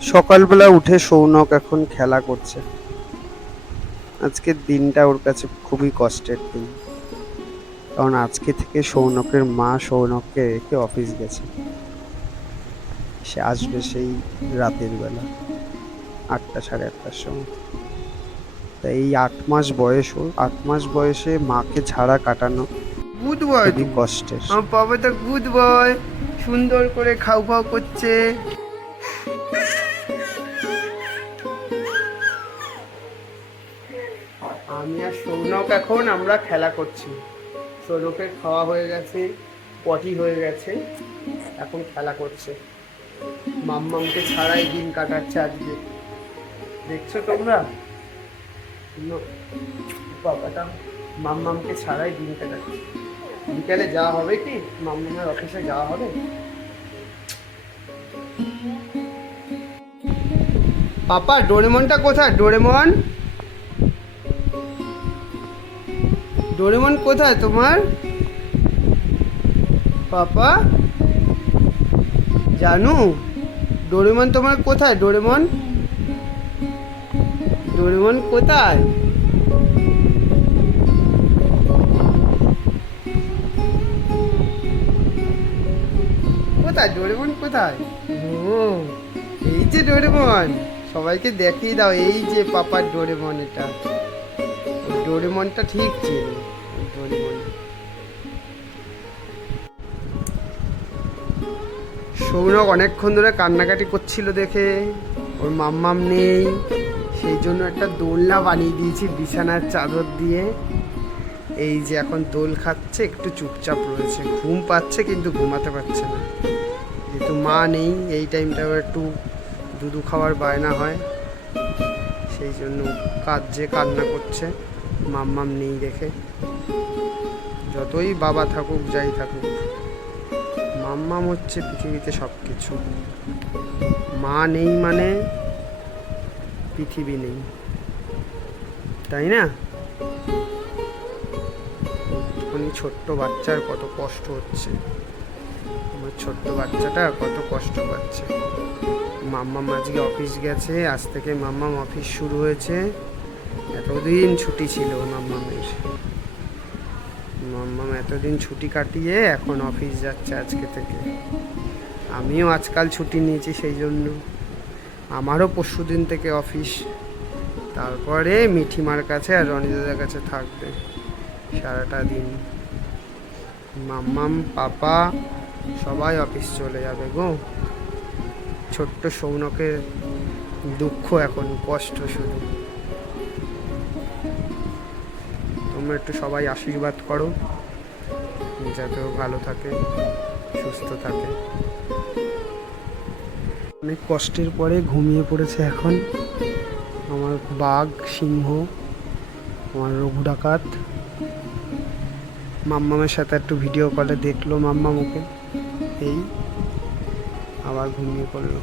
সকালবেলা উঠে সৌনক এখন খেলা করছে। আজকের দিনটা ওর কাছে খুবই কষ্টের দিন। কারণ আজকে থেকে সৌনকের মা সৌনককে রেখে অফিস গেছে। সে আসবে সেই রাতের বেলা আটটা সাড়ে আটটার সময়। তা এই আট মাস বয়স ওর। আট মাস বয়সে মাকে ছাড়া কাটানো গুড বয় কষ্টের। আমার তো গুড বয় সুন্দর করে খাও খাও করছে। আর সৌনক এখন আমরা খেলা করছি। সৌনকের খাওয়া হয়ে গেছে, পটি হয়ে গেছে, এখন খেলা করছে। মাম্মামকে ছাড়াই দিন কাটাচ্ছে আজকে। দেখছ তোমরা? বাবাটা মাম্মামকে ছাড়াই দিন কাটাচ্ছে। বিকালে যাওয়া হবে কি? মাম্মামের অফিসে যাওয়া হবে? পাপা, ডোরেমনটা কোথায়? ডোরেমন? ডোরেমন কোথায় তোমার? পাপা? জানু? ডোরেমন তোমার কোথায়? ডোরেমন? ডোরেমন কোথায়? কোথায়? ডোরেমন কোথায়? ও, এই যে ডোরেমন। সবাইকে দেখিয়ে দাও, এই যে পাপার ডোরেমন এটা। ডোরেমনটা ঠিক ছিল। ডোরেমন। সৌরভ অনেকক্ষণ ধরে কান্নাকাটি করছিল দেখে। ওর মাম্মাম নেই। সেই জন্য একটা দোলনা বানিয়ে দিয়েছি বিছানার চাদর দিয়ে। এই যে এখন দোল খাচ্ছে, একটু চুপচাপ রয়েছে। ঘুম পাচ্ছে কিন্তু ঘুমাতে পারছে না। যেহেতু মা নেই, এই টাইমটা একটু দুধু খাওয়ার বায়না হয়। সেই জন্য কাজ যে কান্না করছে। মাম্মাম নেই দেখে। যতই বাবা থাকুক, যাই থাকুক, মাম্মাম হচ্ছে পৃথিবীতে সব কিছু মা নেই মানে পৃথিবী নেই। তাই না? এখনই ছোট্ট বাচ্চার কত কষ্ট হচ্ছে। আমার ছোট্ট বাচ্চাটা কত কষ্ট পাচ্ছে। মাম্মাম আজকে অফিস গেছে, আজ থেকে মাম্মাম অফিস শুরু হয়েছে। এতদিন ছুটি ছিল মাম্মামের। মাম্মাম এতদিন ছুটি কাটিয়ে এখন অফিস যাচ্ছে আজকে থেকে। আমিও আজকাল ছুটি নিয়েছি সেই জন্য। আমারও পরশু দিন থেকে অফিস। তারপরে মিঠিমার কাছে আর রনিদাদার কাছে থাকবে সারাটা দিন। মাম্মাম, পাপা সবাই অফিস চলে যাবে গো। ছোট্ট সৌনকের দুঃখ এখন কষ্ট শুধু। তোমরা একটু সবাই আশীর্বাদ করো, যাতে ভালো থাকে, সুস্থ থাকে। অনেক কষ্টের পরে ঘুমিয়ে পড়েছে এখন। আমার বাঘ, সিংহ, আমার রঘু ডাকাত। মাম্মামের সাথে একটু ভিডিও কলে দেখল মাম্মাম ওকে। এই, আবার ঘুমিয়ে পড়ল।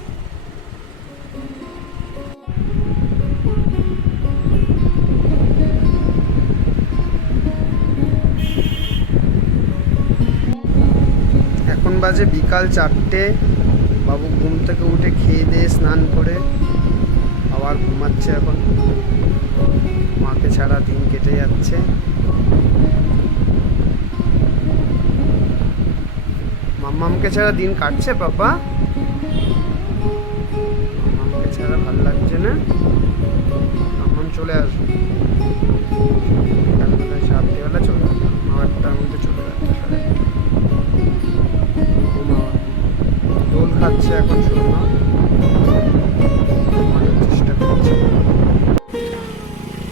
বাজে বিকাল চারটে। বাবু ঘুম থেকে উঠে খেয়ে দিয়ে স্নান করে আবার ঘুমাচ্ছে এখন। মাকে ছাড়া দিন কেটে যাচ্ছে। মাম্মামকে ছাড়া দিন কাটছে পাপা? মাম্মামকে ছাড়া ভালো লাগছে না। মাম্মাম চলে আসবে।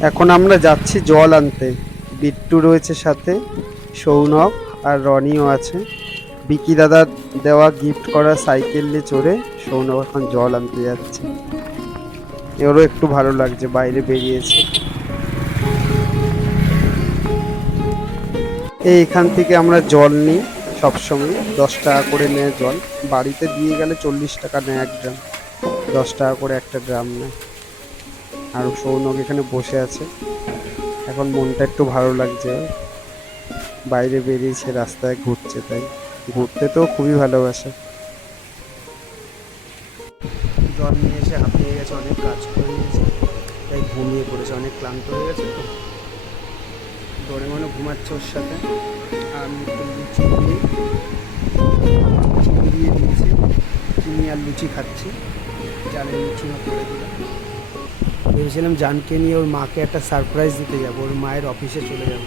এখন আমরা যাচ্ছি জল আনতে। বিট্টু রয়েছে সাথে, সৌনক আর রনিও আছে। বিকি দাদার দেওয়া গিফট করা সাইকেল নিয়ে চড়ে সৌনক এখন জল আনতে যাচ্ছে। এরও একটু ভালো লাগছে, বাইরে বেরিয়েছে। এই এখান থেকে আমরা জল নিই সবসময়, দশ টাকা করে নেয় জল। বাড়িতে দিয়ে গেলে চল্লিশ টাকা নেয় এক ড্রাম দশ টাকা করে একটা ড্রাম নেয়। আর সৌনক এখানে বসে আছে। এখন মনটা একটু ভালো লাগছে। বাইরে বেরিয়েছে, রাস্তায় ঘুরছে, তাই। ঘুরতে তো খুবই ভালোবাসে। জল নিয়ে এসে হাঁপিয়ে গেছে, অনেক কাজ করে নিয়েছে। তাই ঘুমিয়ে পড়েছে, অনেক ক্লান্ত হয়ে গেছে তো। ডোরেমনও ঘুমাচ্ছে ওর সাথে। আর একটু লুচি দিয়ে দিয়েছি। চিনি আর লুচি খাচ্ছি। জানে লুচিও করে দিলাম। ভেবেছিলাম জানকে নিয়ে ওর মাকে একটা সারপ্রাইজ দিতে যাব, ওর মায়ের অফিসে চলে যাব।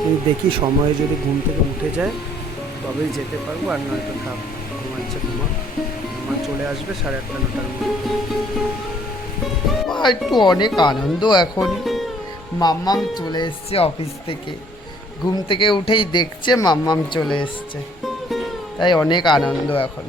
কিন্তু দেখি সময়ে যদি ঘুম থেকে উঠে যায়, তবেই যেতে পারব আর নয়তো থাক ঘুমাচ্ছে ঘুমা মা চলে আসবে সাড়ে আটটা নটার মধ্যে। একটু অনেক আনন্দ এখন। মাম্মাম চলে এসছে অফিস থেকে। ঘুম থেকে উঠেই দেখছে মাম্মাম চলে এসছে। তাই অনেক আনন্দ এখন।